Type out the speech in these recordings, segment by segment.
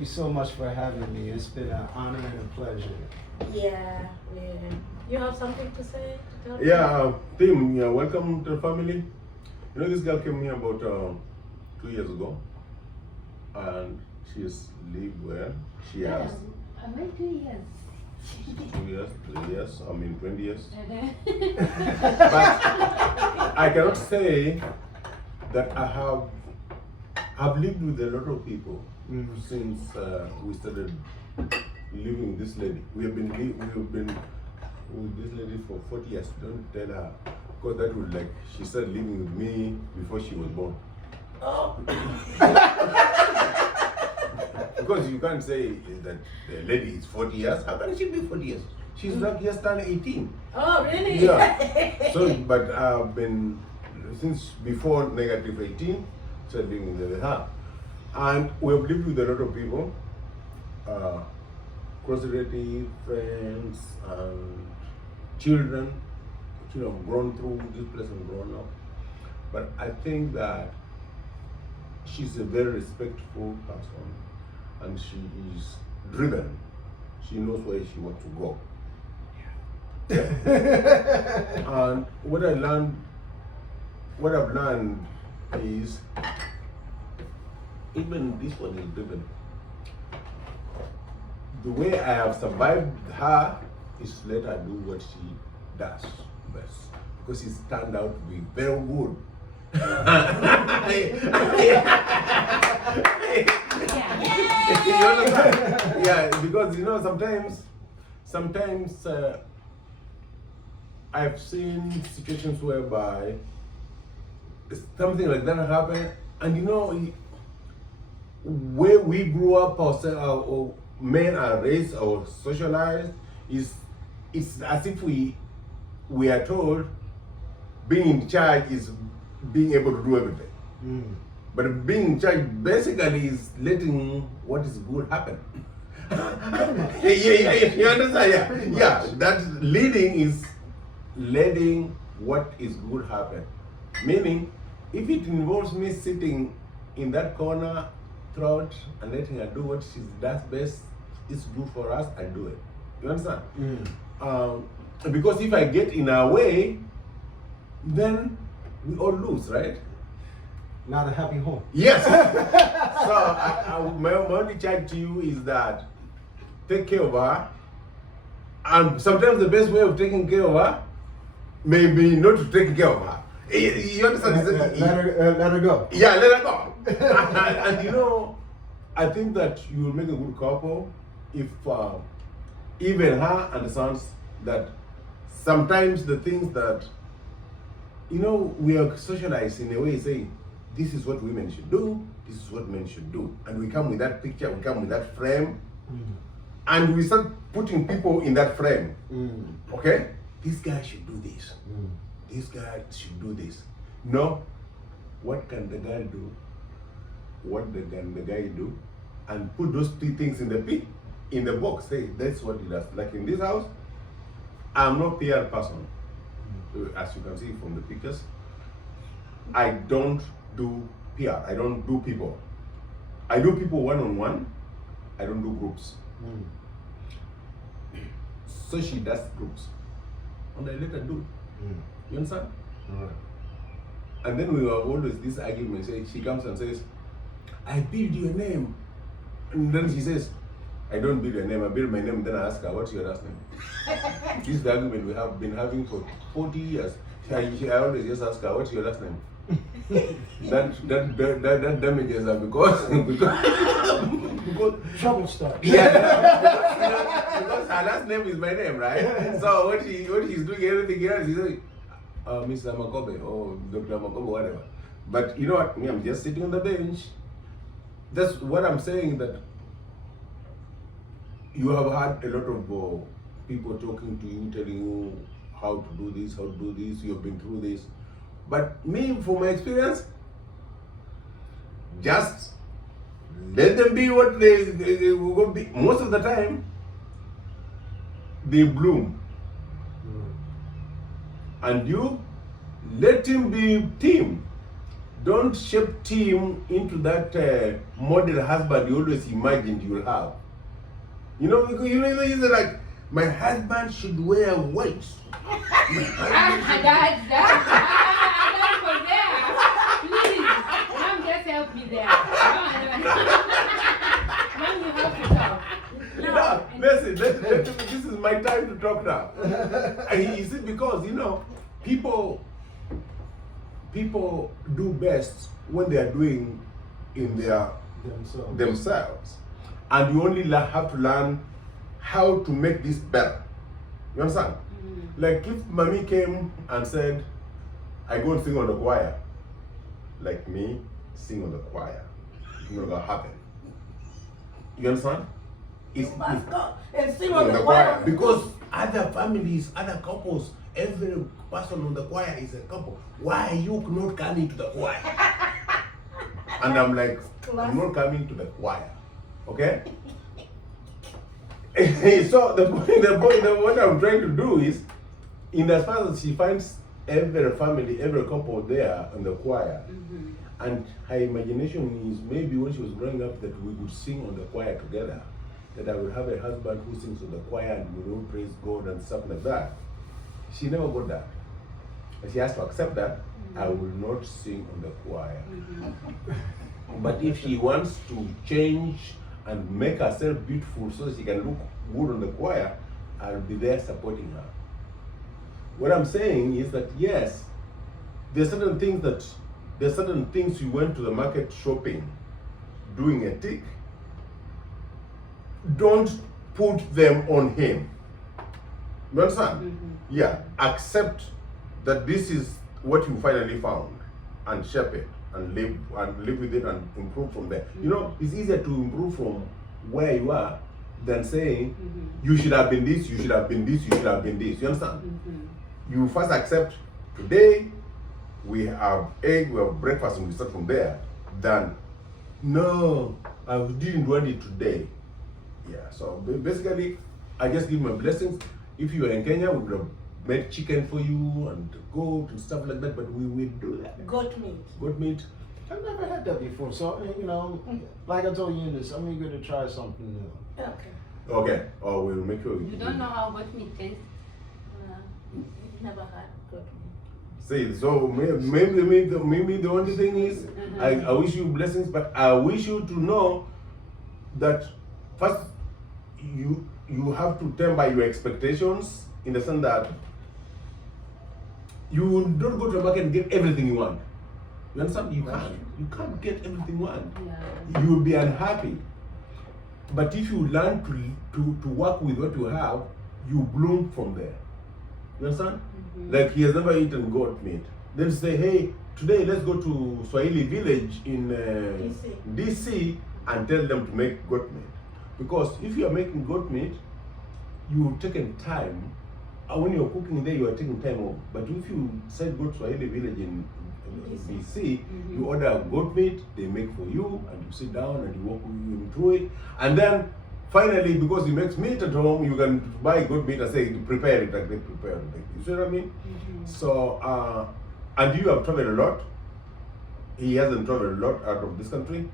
you so much for having me. It's been an honor and a pleasure. Yeah, you have something to say? To tell Yeah, Tim, yeah, welcome to the family. You know, this girl came here about 2 years ago, and she's lived where she has. Am I 2 years? 2 years, 3 years, 20 years. But I cannot say that I've lived with a lot of people since we started living with this lady. We have been with this lady for 40 years. Don't tell her, because that would she started living with me before she was born. Oh. Because you can't say that the lady is 40 years. How can she be 40 years? She's just turned 18. Oh, really? Yeah. So, but I've been, since before negative 18, started living with her. And we've lived with a lot of people, close relatives, friends, and children, grown through this place and grown up. But I think that she's a very respectful person, and she is driven. She knows where she wants to go. And what I've learned is, even this one is driven. The way I have survived her is let her do what she does best, because it's turned out to be very good. You understand? Yeah, because sometimes I've seen situations whereby something like that happened, and where we grew up, or men are raised or socialized, it's as if we are told being in charge is being able to do everything. But being in charge basically is letting what is good happen. You understand? Yeah. That leading is letting what is good happen. Meaning, if it involves me sitting in that corner throughout and letting her do what she does best, it's good for us, I do it. You understand? Because if I get in our way, then we all lose, right? Not a happy home. Yes. So my only charge to you is that take care of her, and sometimes the best way of taking care of her may be not to take care of her. You understand? Let her go. Yeah, let her go. and I think that you will make a good couple if even her understands that sometimes the things that we are socialized in a way, saying this is what women should do, this is what men should do, and we come with that picture, we come with that frame, and we start putting people in that frame. Okay, this guy should do this, this guy should do this. No, what can the guy do? What can the guy do? And put those three things in the box. Say that's what he does. Like in this house, I'm not PR person. As you can see from the pictures, I don't do PR. I don't do people. I do people one-on-one. I don't do groups. So she does groups, and I let her do. You understand? And then we have always this argument. Say she comes and says, "I build your name," and then she says, "I don't build your name. I build my name." Then I ask her, "What's your last name?" This is the argument we have been having for 40 years. I always just ask her, "What's your last name?" that damages her because Trouble starts. Yeah, because her last name is my name, right? So what she's doing everything else, she's like, Miss Amakobe or Dr. Amakobe, whatever. But you know what? Me, I'm just sitting on the bench. That's what I'm saying, that you have had a lot of people talking to you, telling you how to do this, how to do this, you have been through this. But me, from my experience, just let them be what they will be. Most of the time, they bloom. And you let him be Tim. don't shape Tim into that model husband you always imagined you'll have. You know, because he's like, my husband should wear white. Dad, for there. Please, Mom, just help me there. Mom, you have to talk. No, listen, this is my time to talk now. You see, because, you know, people do best when they are doing in their themselves. And you only have to learn how to make this better. You understand? Mm-hmm. Like if mommy came and said, I go and sing on the choir, like me, sing on the choir, it's not gonna happen. You understand? You must go and sing on the choir. Because other families, other couples, every person on the choir is a couple. Why are you not coming to the choir? And I'm like, I'm not coming to the choir. Okay? So the point what I'm trying to do is, in as far as she finds every family, every couple there in the choir, mm-hmm. and her imagination is maybe when she was growing up that we would sing on the choir together, that I would have a husband who sings on the choir and we will praise God and stuff like that. She never got that. And she has to accept that, mm-hmm. I will not sing on the choir. Mm-hmm. But if she wants to change and make herself beautiful so she can look good on the choir, I'll be there supporting her. What I'm saying is that yes, there's certain things you went to the market shopping, doing a tick. Don't put them on him. You understand? Mm-hmm. Yeah, accept that this is what you finally found and shape it and live with it and improve from there. Mm-hmm. You know, it's easier to improve from where you are than saying, mm-hmm. you should have been this, you should have been this, you should have been this. You understand? Mm-hmm. You first accept today we have egg, we have breakfast, and we start from there. Then, no, I didn't want it today. Yeah, so basically, I just give my blessings. If you are in Kenya, we would have made chicken for you and goat and stuff like that, but we will do that. Goat meat. Goat meat. I've never had that before, so, you know, like I told Eunice, I'm eager to try something new. Okay. Okay, oh, we'll make sure. You don't know how goat meat tastes? Never had goat meat. See, so maybe the only thing is, mm-hmm. I wish you blessings, but I wish you to know that first you have to temper your expectations in the sense that you don't go to the market and get everything you want. You understand? You can't get everything you want. Yeah. You will be unhappy. But if you learn to work with what you have, you bloom from there. You understand? Mm-hmm. Like he has never eaten goat meat. Then say, hey, today let's go to Swahili village in DC and tell them to make goat meat. Because if you are making goat meat, you've taken time. And when you're cooking there, you are taking time off. But if you say go to Swahili village in BC, mm-hmm. you order goat meat, they make for you, and you sit down and you walk through it. And then finally, because he makes meat at home, you can buy goat meat and say, prepare it like they prepare it. You see what I mean? Mm-hmm. So, and you have traveled a lot. He hasn't traveled a lot out of this country.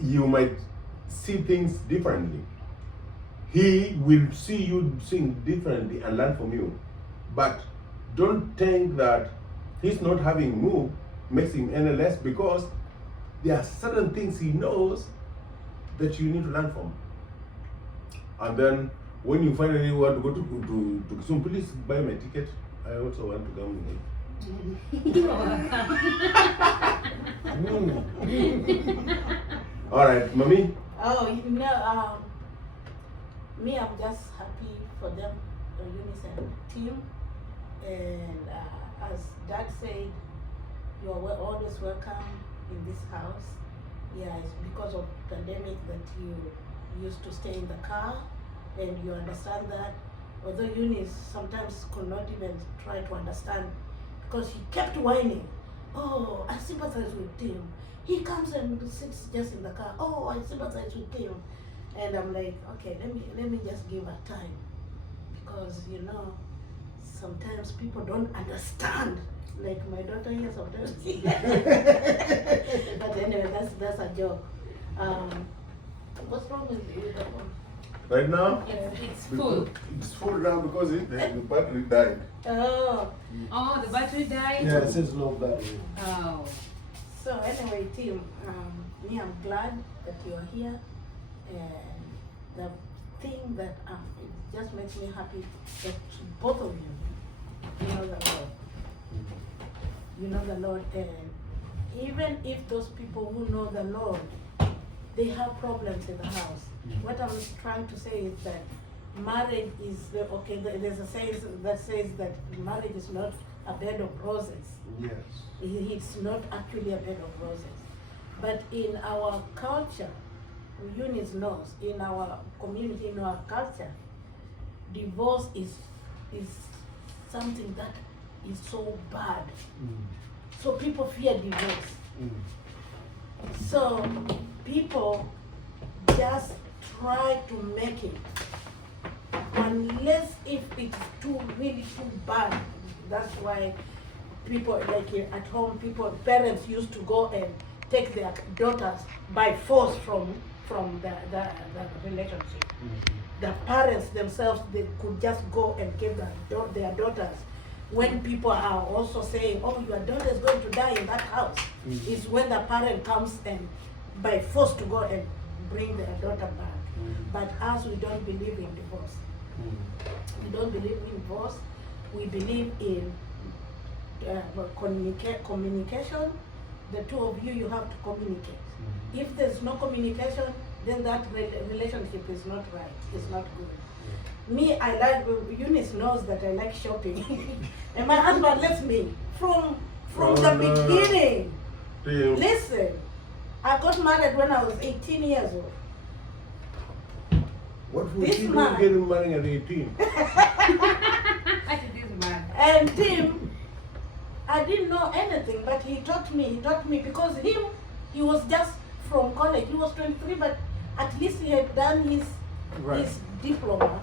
You might see things differently. He will see you sing differently and learn from you. But don't think that he's not having move makes him any less, because there are certain things he knows that you need to learn from. And then when you finally want to go to Kisumu, please buy my ticket. I also want to come with All right, mommy. Oh, you know, me, I'm just happy for them, Eunice and team. And as Dad said, you are always welcome in this house. Yeah, it's because of pandemic that you used to stay in the car, and you understand that. Although Eunice sometimes could not even try to understand, because he kept whining. Oh, I sympathize with him. He comes and sits just in the car. Oh, I sympathize with him. And I'm like, okay, let me just give her time. Because, you know, sometimes people don't understand like my daughter here sometimes. But anyway, that's a joke. What's wrong with the phone? Right now, It's full. it's full now because the battery died. Oh, Oh, the battery died? Yeah, it says low battery. Oh. so anyway, team, me, I'm glad that you're here, and the thing that it just makes me happy that both of you know the Lord. You know the Lord, and even if those people who know the Lord, they have problems in the house. What I'm trying to say is that marriage is okay. There's a saying that says that marriage is not a bed of roses. Yes. It's not actually a bed of roses. But in our culture, Eunice knows, in our community, in our culture, divorce is something that is so bad. So people fear divorce. So people just try to make it, unless if it's really too bad. That's why people, like at home, parents used to go and take their daughters by force from the relationship. The parents themselves, they could just go and give their daughters. When people are also saying, oh, your daughter is going to die in that house, is when the parent comes and by force to go and bring their daughter back. But us, we don't believe in divorce. We don't believe in divorce. We believe in communication. The two of you have to communicate. If there's no communication, then that relationship is not right. It's not good. Me, I like, Eunice knows that I like shopping. And my husband lets me from the beginning. Listen, I got married when I was 18 years old. What was This she doing man- getting married at 18? This man. And Tim, I didn't know anything, but he taught me because he was just from college. He was 23, but at least he had done his diploma.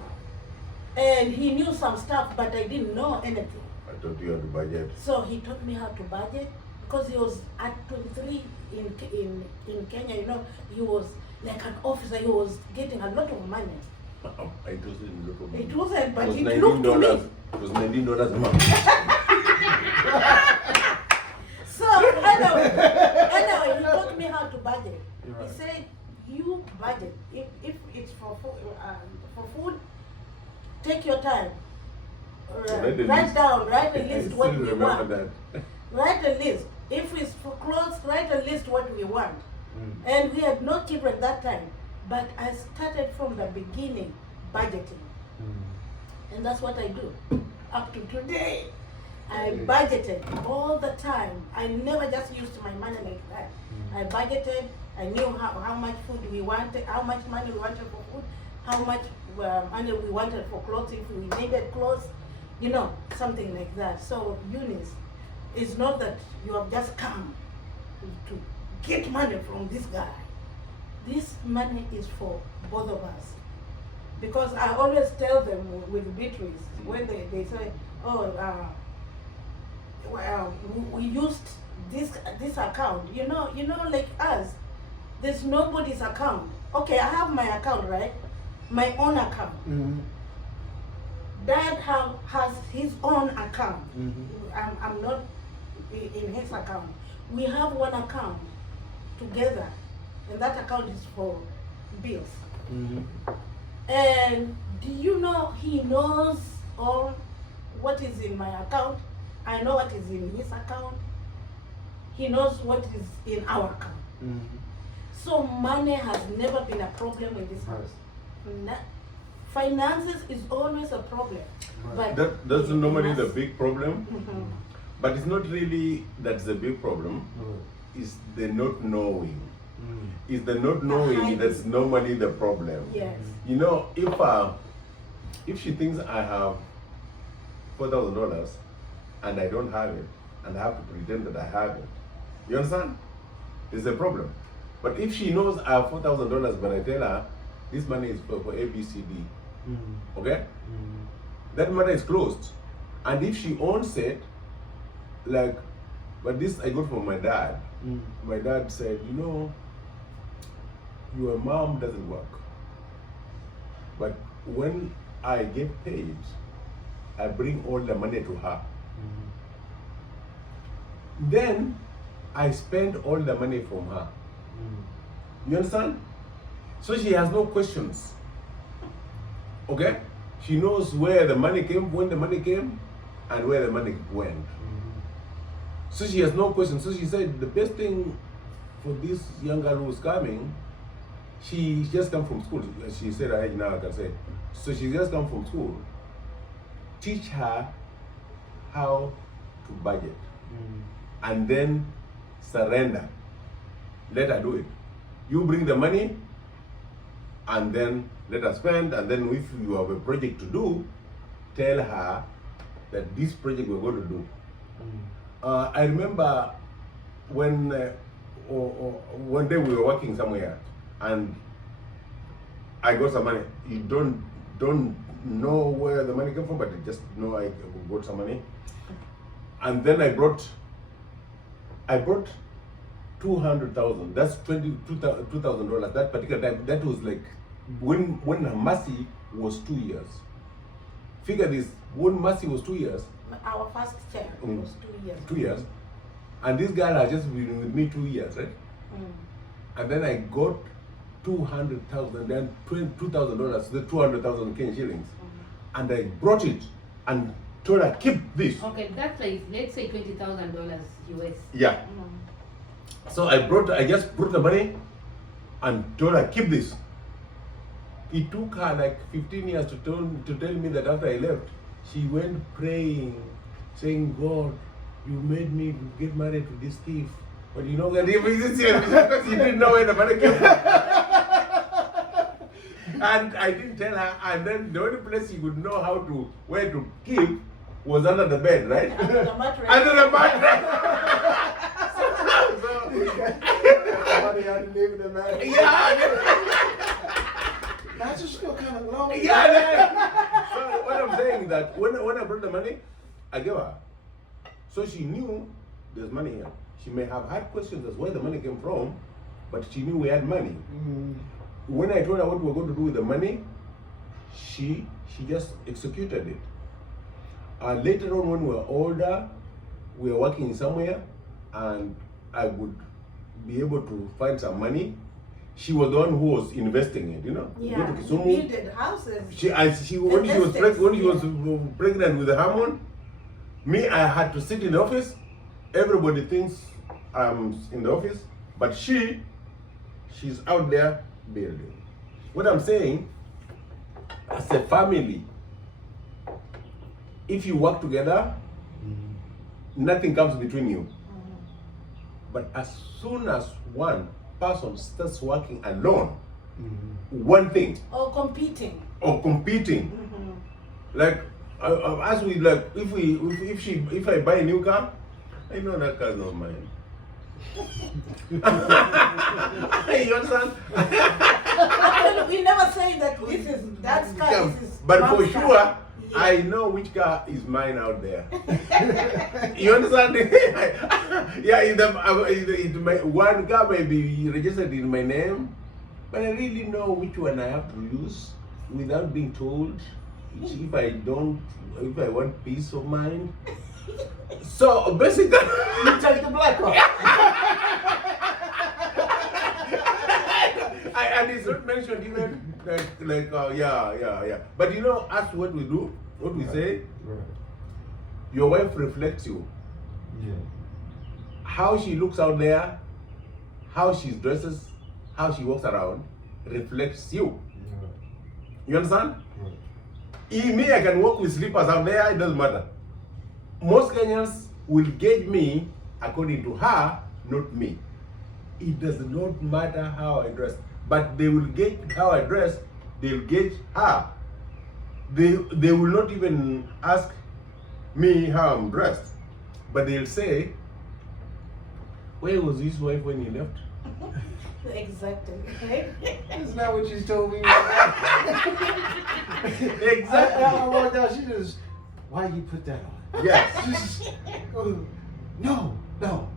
And he knew some stuff, but I didn't know anything. I taught you how to budget. So he taught me how to budget, because he was at 23 in Kenya, you know, he was like an officer, he was getting a lot of money. It wasn't a lot of money. It wasn't, but It was it looked to me. It was $19 a month. So anyway, he taught me how to budget. Right. He said, you budget. If it's for food, take your time. Write a Write list. a I list what still we remember want. that. Write a list. If it's for clothes, write a list what we want. And we had no children that time, but I started from the beginning budgeting. And that's what I do up to today. I budgeted all the time. I never just used my money like that. I budgeted. I knew how much food we wanted, how much money we wanted for food, how much money we wanted for clothes, if we needed clothes, you know, something like that. So Eunice, it's not that you have just come to get money from this guy. This money is for both of us. Because I always tell them with Beatrice, when they say, oh, we used this account, you know, like us, there's nobody's account. Okay, I have my account, right? My own account. Dad has his own account. I'm not in his account. We have one account together, and that account is for bills. And do you know he knows all what is in my account? I know what is in his account. He knows what is in our account. So money has never been a problem in this house. Finances is always a problem. But That's normally the big problem. Mhm. But it's not really that's the big problem. It's the not knowing. It's the not knowing that's normally the problem. Yes. You know, if she thinks I have $4,000 and I don't have it, and I have to pretend that I have it, you understand? It's a problem. But if she knows I have $4,000, but I tell her this money is for A, B, C, D, okay? That matter is closed. And if she owns it, like, but this I got from my dad. Mm. My dad said, you know, your mom doesn't work, but when I get paid, I bring all the money to her. Then I spend all the money from her. You understand? So she has no questions. Okay? She knows where the money came, when the money came, and where the money went. So she has no questions. So she said the best thing for this young girl who's coming, she just come from school. She said, right now I can say. So she just come from school. Teach her how to budget. And then surrender. Let her do it. You bring the money, and then let her spend, and then if you have a project to do, tell her that this project we're going to do. I remember when one day we were working somewhere, and I got some money. You don't know where the money came from, but you just know I got some money. And then I brought 200,000. That's $2,000. That particular time, that was like when Mercy was 2 years. Figure this: when Mercy was 2 years. Our first child was 2 years. 2 years, and this girl has just been with me 2 years, right? And then I got 200,000, then $2,000, the 200,000 Kenyan shillings, and I brought it and told her, keep this. Okay, that's like, let's say $20,000 US. Yeah. So I just brought the money and told her, keep this. It took her like 15 years to tell me that after I left, she went praying, saying, God, you made me get married to this thief. But you know that because she didn't know where the money came from. And I didn't tell her, and then the only place she would know where to keep was under the bed, right? Under the mattress. Under the mattress. Somebody had to live in the mattress. Yeah. That's just still kind of low. Yeah. So what I'm saying is that when I brought the money, I gave her. So she knew there's money here. She may have had questions as where the money came from, but she knew we had money. When I told her what we were going to do with the money, she just executed it. Later on, when we were older, we were working somewhere, and I would be able to find some money. She was the one who was investing it, you know. Yeah, Go to Kisumu. builded houses. When she was pregnant with the hormone, me, I had to sit in the office. Everybody thinks I'm in the office, but she's out there building. What I'm saying, as a family, if you work together, nothing comes between you. But as soon as one person starts working alone, one thing, Or competing. like as we like, if I buy a new car, I know that car's not mine. You understand? Actually, we never say that this is that car. Yeah, This is but mom's for car. sure, I know which car is mine out there. You understand? Yeah, one car may be registered in my name, but I really know which one I have to use without being told. If I want peace of mind. So basically, You take the black one. and it's not mentioned even yeah. But you know, ask what we do, what we say. Right. Your wife reflects you. Yeah. How she looks out there, how she dresses, how she walks around, reflects you. Yeah. You understand? Right. Me, I can walk with slippers out there, it doesn't matter. Most Kenyans will gauge me according to her, not me. It does not matter how I dress, but they will gauge how I dress, they'll gauge her. They will not even ask me how I'm dressed, but they'll say, where was his wife when he left? Exactly. Isn't that what you told me? Exactly. I walked out, she just, why you put that on? Yes. No.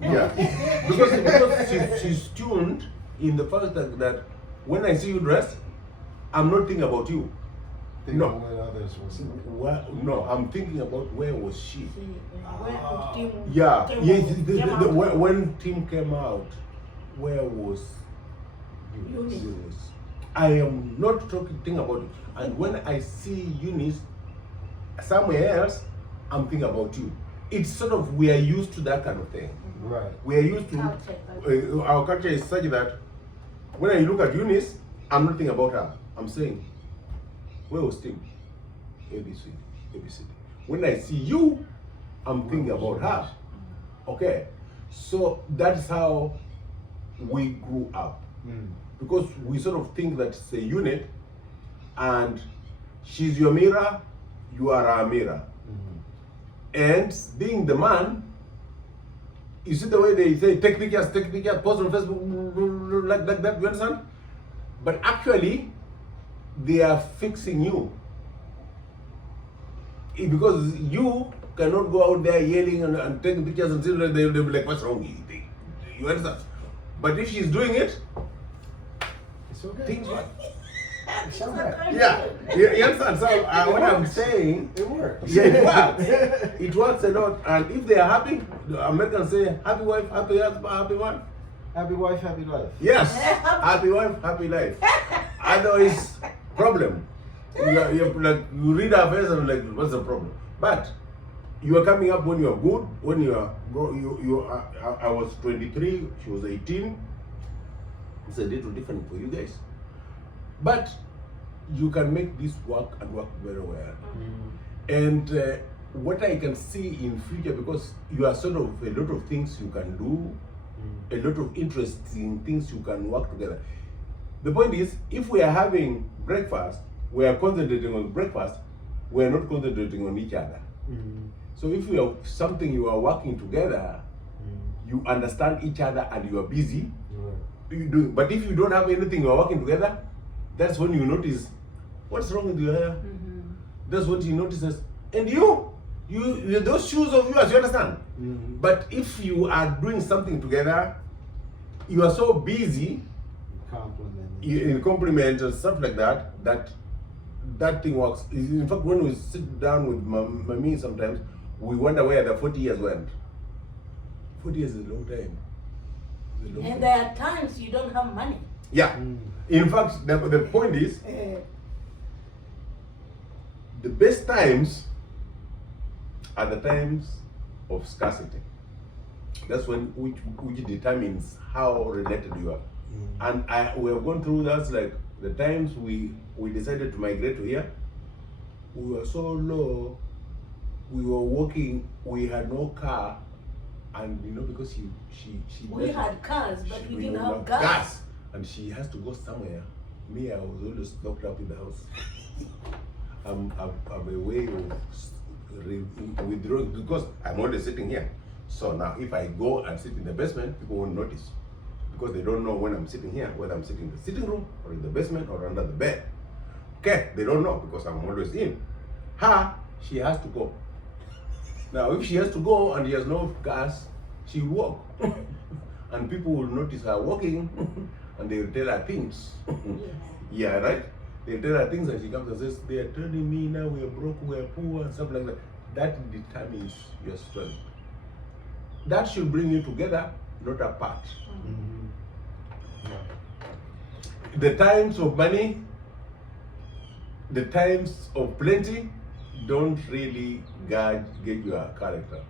Yeah, because she's tuned in the fact that when I see you dressed, I'm not thinking about you. Thinking No. when others was. No, I'm thinking about where was she. Where Tim Yeah, came yes. out. When Tim came out, where was Eunice. Eunice? I am not talking about it. And when I see Eunice somewhere else, I'm thinking about you. It's sort of, we are used to that kind of thing. Right. We are used to, our culture is such that when I look at Eunice, I'm not thinking about her. I'm saying, where was Tim? ABC. When I see you, I'm thinking about her. Okay. So that's how we grew up. Because we sort of think that it's a unit, and she's your mirror, you are our mirror. And being the man, you see the way they say, take pictures, post on Facebook, like that, you understand? But actually, they are fixing you. Because you cannot go out there yelling and taking pictures and things like that, they'll be like, what's wrong? You understand? But if she's doing it, It's okay. things work. It's alright. Yeah, you understand? So what I'm saying, It works. yeah, it works. It works a lot. And if they are happy, the Americans say, happy wife, happy husband, happy one. Happy wife, happy life. Yes, happy wife, happy life. Otherwise, problem. You read our face and like, what's the problem? But you are coming up when you are good. When you are, I was 23, she was 18. It's a little different for you guys. But you can make this work and work very well. And what I can see in future, because you are sort of a lot of things you can do, a lot of interesting things you can work together. The point is, if we are having breakfast, we are concentrating on breakfast, we are not concentrating on each other. So if you have something you are working together, you understand each other and you are busy, you do. But if you don't have anything you are working together, that's when you notice, what's wrong with your hair? That's what you notice. And you those shoes of yours, you understand? But if you are doing something together, you are so busy in compliment and stuff like that, that thing works. In fact, when we sit down with Mami sometimes, we wonder where the 40 years went. 40 years is a long time. And there are times you don't have money. Yeah. In fact, the point is, the best times are the times of scarcity. That's when which determines how related you are. And we have gone through that, like the times we decided to migrate to here. We were so low. We were walking. We had no car, and because We had cars, but we didn't have gas. And she has to go somewhere. Me, I was always locked up in the house. I'm a way of withdrawing because I'm always sitting here. So now if I go and sit in the basement, people won't notice. Because they don't know when I'm sitting here, whether I'm sitting in the sitting room or in the basement or under the bed. Okay, they don't know because I'm always in. She has to go. Now if she has to go and she has no gas, she will walk. And people will notice her walking and they will tell her things. Yeah, right? They tell her things and she comes and says, they are telling me now we are broke, we are poor and stuff like that. That determines your strength. That should bring you together, not apart. The times of money, the times of plenty don't really gauge your character.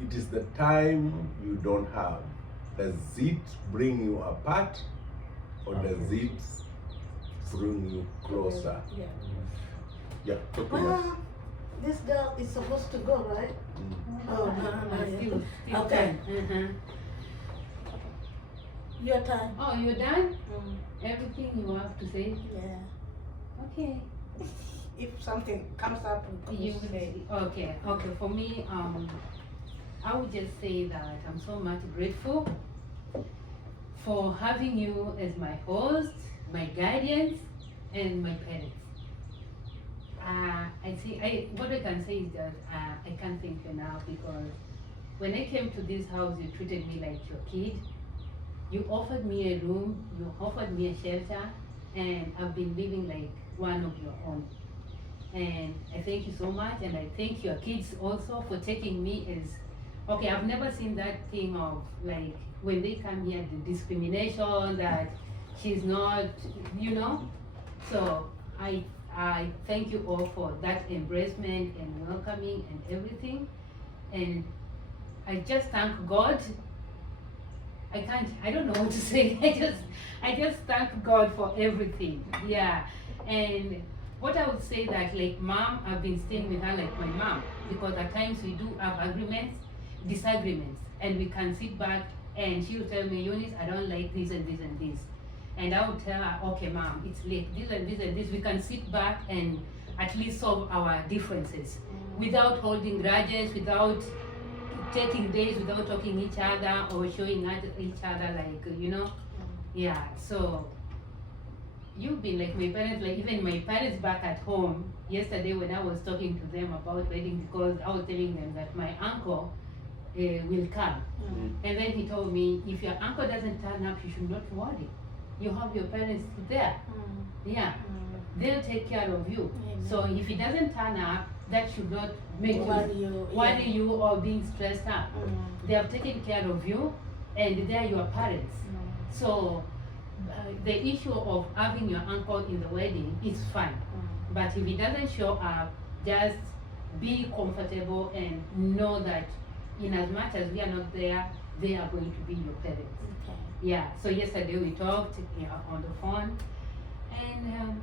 It is the time you don't have. Does it bring you apart or does it bring you closer? Yeah, talk to me. Well, this girl is supposed to go, right? Oh, no. Still Okay. time. Your time. Oh, you're done? Everything you have to say? Yeah. Okay. If something comes up, You say, okay. For me, I would just say that I'm so much grateful for having you as my host, my guardians, and my parents. What I can say is that I can't thank you enough because when I came to this house, you treated me like your kid. You offered me a room, you offered me a shelter, and I've been living like one of your own. And I thank you so much, and I thank your kids also for taking me as, okay, I've never seen that thing of like, when they come here, the discrimination that she's not, you know? So I thank you all for that embracement and welcoming and everything. And I just thank God. I don't know what to say. I just thank God for everything. Yeah. And what I would say that like mom, I've been staying with her like my mom, because at times we do have agreements, disagreements, and we can sit back and she'll tell me, Eunice, I don't like this and this and this. And I would tell her, okay mom, it's late, this and this and this. We can sit back and at least solve our differences without holding grudges, without taking days without talking each other or showing at each other, like, you know. Yeah, so you've been like my parents, like even my parents back at home yesterday when I was talking to them about wedding, because I was telling them that my uncle will come. And then he told me, if your uncle doesn't turn up, you should not worry. You have your parents there. Yeah, they'll take care of you. So if he doesn't turn up, that should not make you worry you or being stressed out. They have taken care of you, and they're your parents. So the issue of having your uncle in the wedding is fine. But if he doesn't show up, just be comfortable and know that in as much as we are not there, they are going to be your parents. Yeah, so yesterday we talked on the phone, and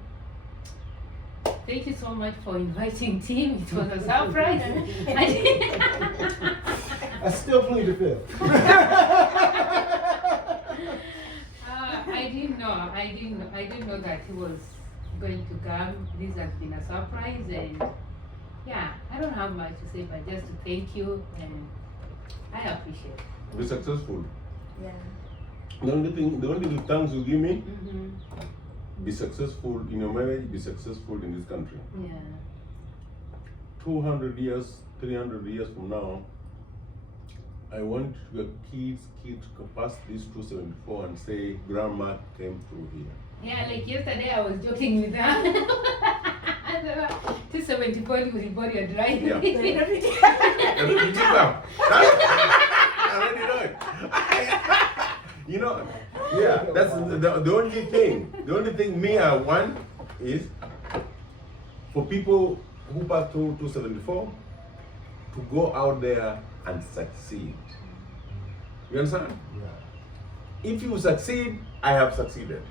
thank you so much for inviting Tim. It was a surprise. I still plead the fifth. I didn't know that he was going to come. This has been a surprise, and yeah, I don't have much to say, but just to thank you, and I appreciate it. Be successful. Yeah. The only thanks you give me, be successful in your marriage, be successful in this country. Yeah. 200 years, 300 years from now, I want your kids to pass this 274 and say, Grandma came through here. Yeah, like yesterday I was joking with her. 274 with Liborio drive. Yeah. I already know it. You know, yeah, that's the only thing. The only thing me I want is for people who pass through 274 to go out there and succeed. You understand? Yeah. If you succeed, I have succeeded.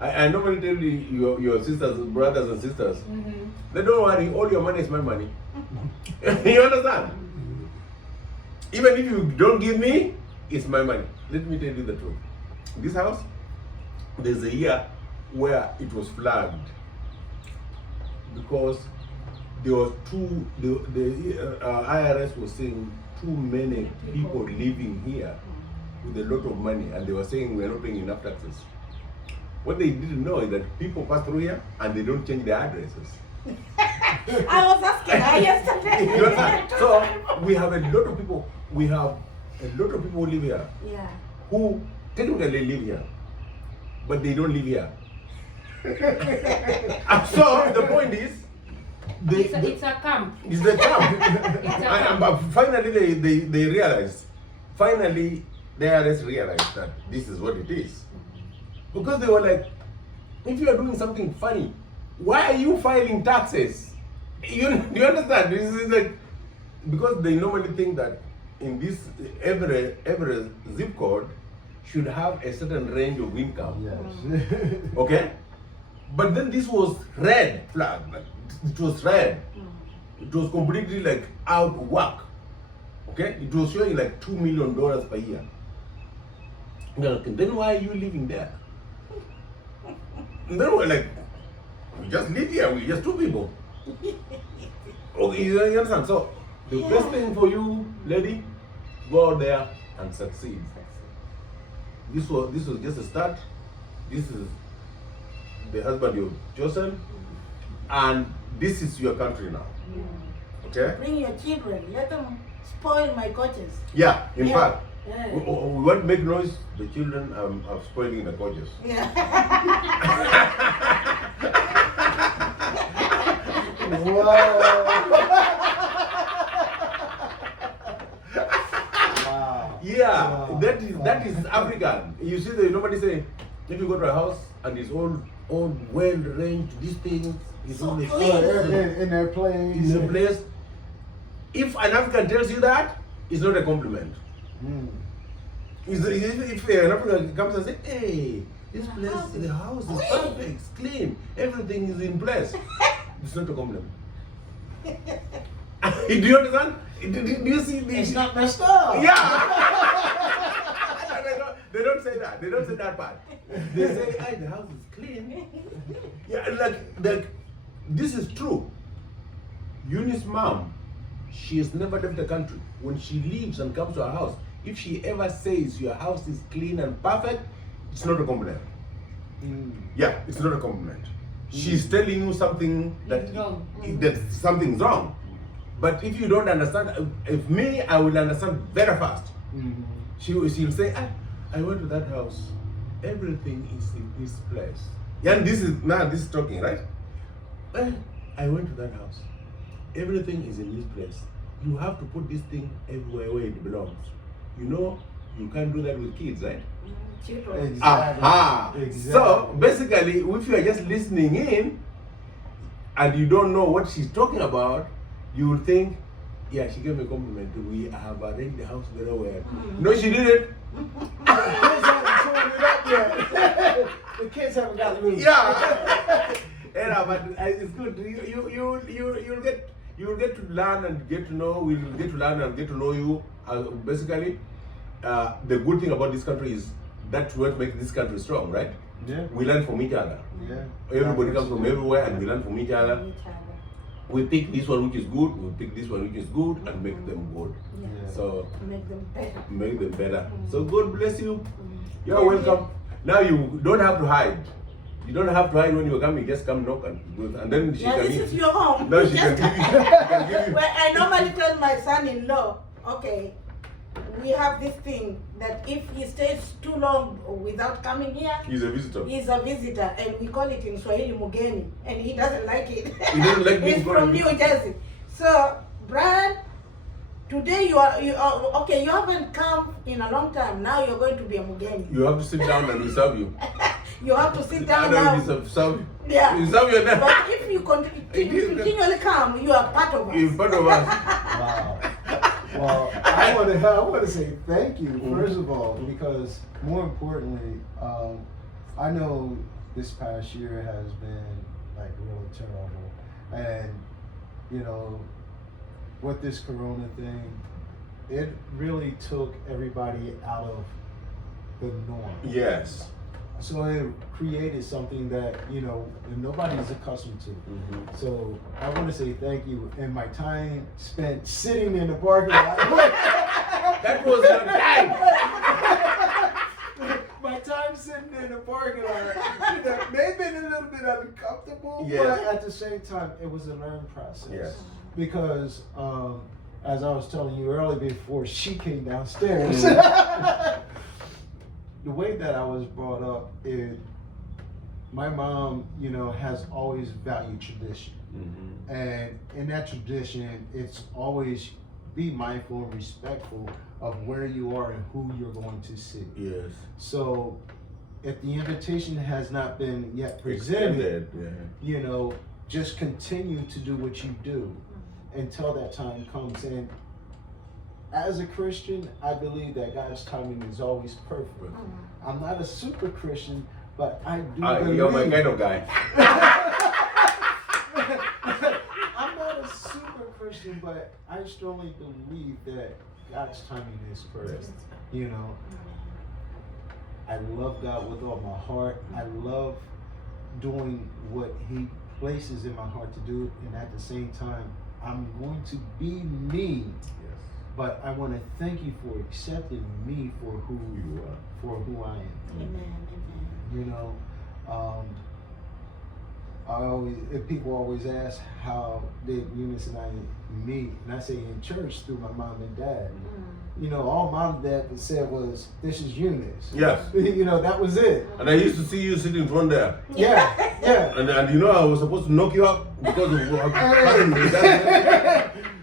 I normally tell your sisters, brothers and sisters, they don't worry, all your money is my money. You understand? Even if you don't give me, it's my money. Let me tell you the truth. This house, there's a year where it was flagged because there was the IRS was saying too many people living here with a lot of money, and they were saying we're not paying enough taxes. What they didn't know is that people pass through here and they don't change their addresses. I was asking her yesterday. You understand? So we have a lot of people. We have a lot of people who live here. Yeah. Who technically live here, but they don't live here. And so the point is, It's a camp. it's the camp. It's a camp. But finally they realize. Finally, the IRS realized that this is what it is, because they were like, if you are doing something funny, why are you filing taxes? Do you understand? This is like, because they normally think that in this every zip code should have a certain range of income. Yes. Okay? But then this was red flag. Like, it was red. It was completely like out of whack. Okay? It was showing like $2 million per year. Then why are you living there? And then we're like, we just live here, we just two people. Okay, you understand? So the best thing for you, lady, go out there and succeed. This was just a start. This is the husband you've chosen, and this is your country now. Okay? Bring your children. Let them spoil my coaches. Yeah, in Yeah. fact, Yeah. we want to make noise. The children are spoiling the coaches. Yeah. Whoa. Wow. Yeah, Wow. that is African. You see, nobody say if you go to a house and it's all well arranged. These things is So all the clean. In their place. in the place. If an African tells you that, it's not a compliment. Mm. If an African comes and says, "Hey, this place, the house is perfect, it's clean, everything is in place," it's not a compliment. Do you understand? Do you see this? It's not messed up. Yeah. They don't say that. They don't say that part. They say, "Hey, the house is clean." Yeah, like this is true. Eunice's mom, she has never left the country. When she leaves and comes to our house, if she ever says your house is clean and perfect, it's not a compliment. Mm. Yeah, it's not a compliment. She's telling you something that It's wrong. that something's wrong. But if you don't understand, if me, I will understand very fast. Mm. She'll say, I went to that house. Everything is in this place. Yeah, and this is talking, right? Well, I went to that house. Everything is in this place. You have to put this thing everywhere where it belongs. You know, you can't do that with kids, right? Children. Exactly. Aha! Exactly. So basically, if you are just listening in and you don't know what she's talking about, you will think, yeah, she gave me a compliment. We have arranged the house very well. No, she didn't. The kids haven't torn it up yet. The kids haven't got loose. Yeah. Yeah, but it's good. You'll get to learn and get to know. We'll get to learn and get to know you. Basically, the good thing about this country is that's what makes this country strong, right? Yeah. We learn from each other. Yeah. Everybody comes from everywhere, and we learn from each other. We pick this one which is good. We pick this one which is good, and make them good. Yeah. So Make them better. make them better. So God bless you. You're welcome. Now you don't have to hide. You don't have to hide when you're coming. Just come knock and then she Yeah, can this eat. is your home. No, You she just can give you. She can give you. Well, I normally tell my son-in-law, okay, we have this thing that if he stays too long without coming here, He's a visitor. he's a visitor, and we call it in Swahili mugeni, and he doesn't like it. He doesn't like being He's called from a New visitor. Jersey. So, Brian, today you are okay. You haven't come in a long time. Now you're going to be a mugeni. You have to sit down and we serve you. You have to sit down And then now. we serve you. Yeah. We serve you now. But if you continually come, you are part of us. You're part of us. Wow. Well, I want to say thank you first of all, because more importantly, I know this past year has been like really terrible, and you know, with this Corona thing, it really took everybody out of the norm. Yes. So it created something that, you know, nobody's accustomed to. Mm-hmm. So I want to say thank you. And my time spent sitting in the parking lot. That was your time. My time sitting in the parking lot, you know, may have been a little bit uncomfortable, Yeah. but at the same time, it was a learning process. Yes. Because, as I was telling you earlier before she came downstairs, the way that I was brought up is my mom, you know, has always valued tradition. Mm-hmm. And in that tradition, it's always be mindful and respectful of where you are and who you're going to see. Yes. So if the invitation has not been yet presented, Yeah. you know, just continue to do what you do until that time comes. And as a Christian, I believe that God's timing is always perfect. I'm not a super Christian, but I do believe. You're my kind of guy. I'm not a super Christian, but I strongly believe that God's timing is perfect. You know, I love God with all my heart. I love doing what He places in my heart to do, and at the same time, I'm going to be me. Yes. But I want to thank you for accepting me for who you are, for who I am. Amen. You know, people always ask how did Eunice and I meet, and I say in church through my mom and dad. You know, all mom and dad said was, "This is Eunice." Yes. You know, that was it. And I used to see you sitting in front there. Yeah, yeah. And you know, I was supposed to knock you up because of what happened.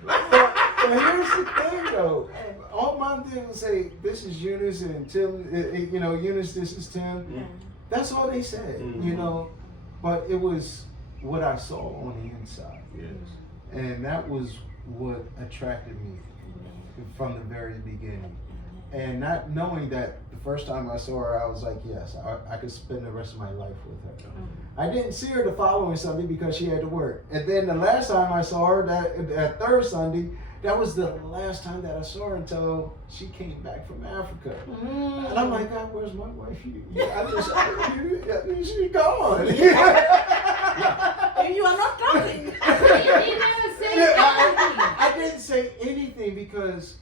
But here's the thing, though. All mom did was say, "This is Eunice," and Tim. You know, Eunice, this is Tim. That's all they said. You know, but it was what I saw on the inside. Yes. And that was what attracted me from the very beginning. And not knowing that the first time I saw her, I was like, yes, I could spend the rest of my life with her. I didn't see her the following Sunday because she had to work. And then the last time I saw her, that third Sunday, that was the last time that I saw her until she came back from Africa. And I'm like, God, where's my wife? She's gone. And you are not talking. I didn't say anything because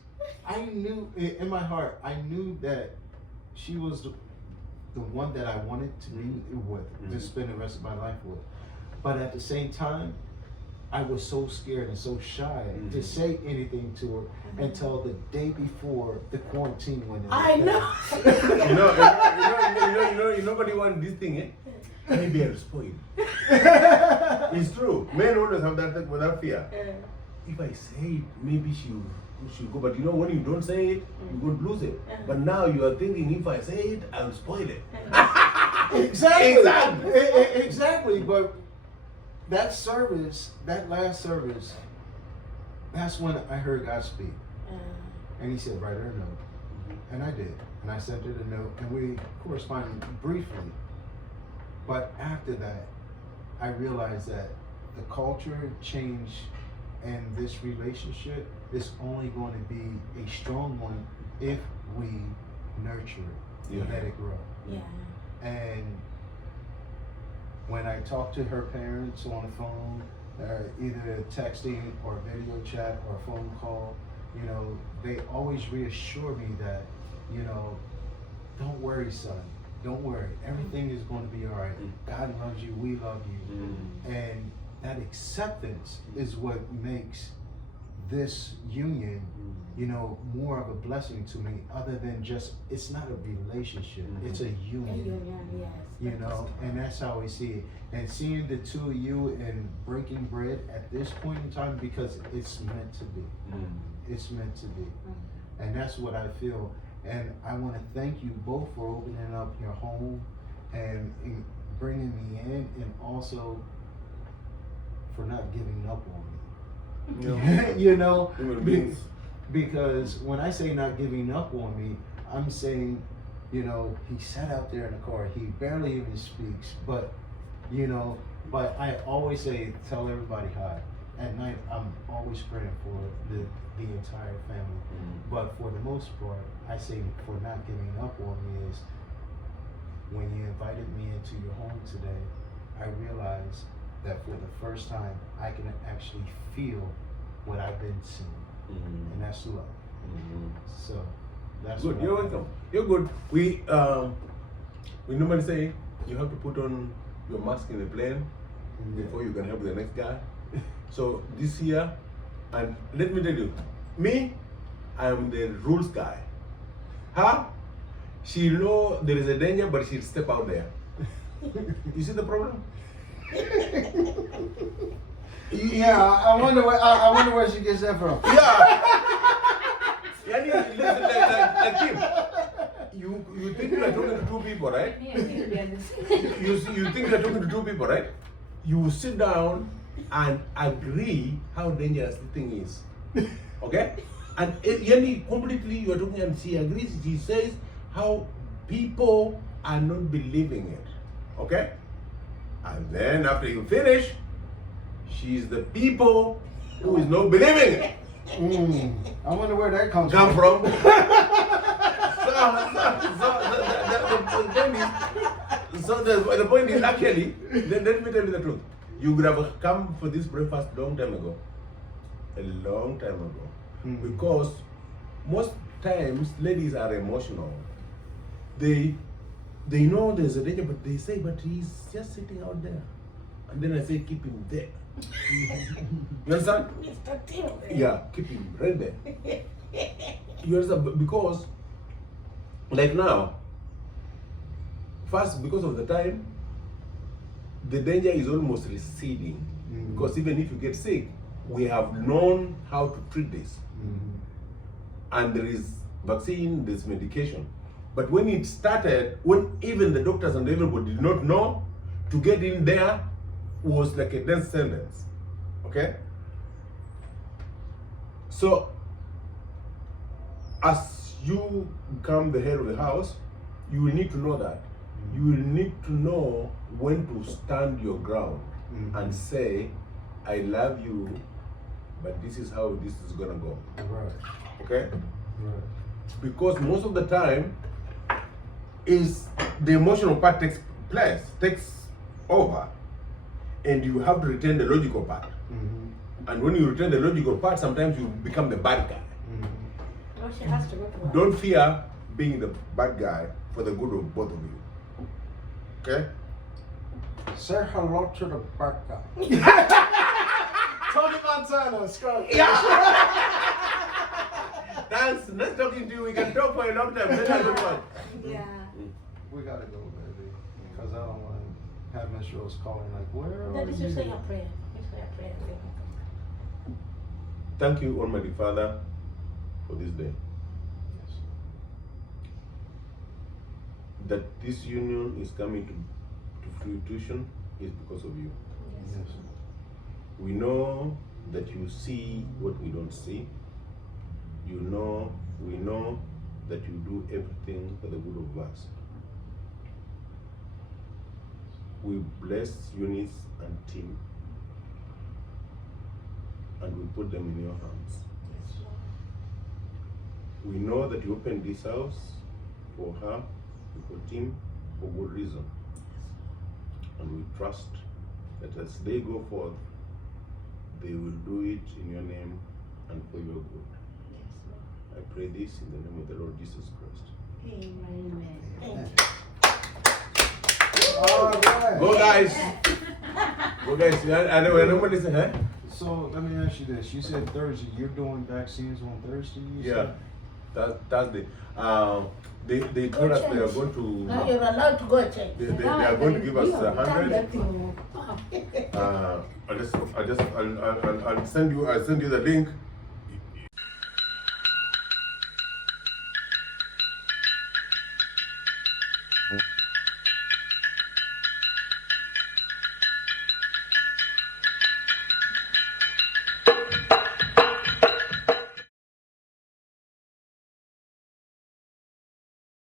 I knew in my heart, I knew that she was the one that I wanted to be with, to spend the rest of my life with. But at the same time, I was so scared and so shy to say anything to her until the day before the quarantine went in. I know. Nobody wants this thing, eh? Maybe I'll spoil. It's true. Men always have that fear. If I say it, maybe she'll go. But you know, when you don't say it, you're going to lose it. But now you are thinking, if I say it, I'll spoil it. Exactly. Exactly. But that last service, that's when I heard God speak. And he said, write her a note. And I did. And I sent her the note, and we corresponded briefly. But after that, I realized that the culture change and this relationship is only going to be a strong one if we nurture it and let it grow. Yeah. And when I talk to her parents on the phone, either texting or video chat or phone call, you know, they always reassure me that, you know, don't worry, son. Don't worry. Everything is going to be all right. God loves you. We love you. And that acceptance is what makes this union, you know, more of a blessing to me, other than just, it's not a relationship. It's a union. Yes. You know, and that's how we see it. And seeing the two of you and breaking bread at this point in time, because it's meant to be. It's meant to be. And that's what I feel. And I want to thank you both for opening up your home and bringing me in, and also for not giving up on me. You know, because when I say not giving up on me, I'm saying, you know, he sat out there in the car, he barely even speaks, but, you know, but I always say, tell everybody hi. At night, I'm always praying for the entire family. But for the most part, I say for not giving up on me is, when you invited me into your home today, I realized that for the first time, I can actually feel what I've been seeing. And that's love. So that's good. You're welcome. You're good. We normally say you have to put on your mask in the plane before you can help the next guy. So this year, and let me tell you, me, I'm the rules guy. Her, she know there is a danger, but she'll step out there. You see the problem? Yeah, I wonder where she gets that from. Yeah, listen, like him. You think you are talking to two people, right? You think you are talking to two people, right? You sit down and agree how dangerous the thing is. Okay? And Yanni, completely you are talking, and she agrees. She says how people are not believing it. Okay? And then after you finish, she's the people who is not believing it. I wonder where that comes from. The point is actually, let me tell you the truth. You would have come for this breakfast a long time ago. Because most times ladies are emotional. They know there's a danger, but they say, but he's just sitting out there. And then I say, keep him there. You understand? Mr. Tim. Yeah, keep him right there. You understand? Because, like now, first, because of the time, the danger is almost receding. Because even if you get sick, we have known how to treat this. And there is vaccine, there's medication. But when it started, when even the doctors and everybody did not know, to get in there was like a death sentence. Okay? So, as you become the head of the house, you will need to know that. You will need to know when to stand your ground and say, I love you, but this is how this is gonna go. Right. Okay? Right. Because most of the time is the emotional part takes over, and you have to retain the logical part. And when you retain the logical part, sometimes you become the bad guy. No, she has to go to work. Don't fear being the bad guy for the good of both of you. Okay? Say hello to the bad guy. Tony Montana, Scarlet. That's nice talking to you. We can talk for a long time. Let's have a good one. Yeah. We gotta go, baby. Because I don't want to have Miss Rose calling like, where are That is to say you? a prayer. You say a prayer. Thank you, Almighty Father, for this day. Yes. That this union is coming to fruition is because of you. Yes. We know that you see what we don't see. We know that you do everything for the good of us. We bless Eunice and Tim, and we put them in your hands. Yes, Lord. We know that you opened this house for her, for Tim, for good reason. And we trust that as they go forth, they will do it in your name and for your good. Yes, Lord. I pray this in the name of the Lord Jesus Christ. Amen. Amen. Thank you. All right. Go guys! Go guys. I know nobody say, huh? So let me ask you this. You said Thursday. You're doing vaccines on Thursday? You Yeah, said? Thursday. They told us they are going Now to. you're allowed to go and check. They are going to give us Tell 100. them to- I'll send you the link.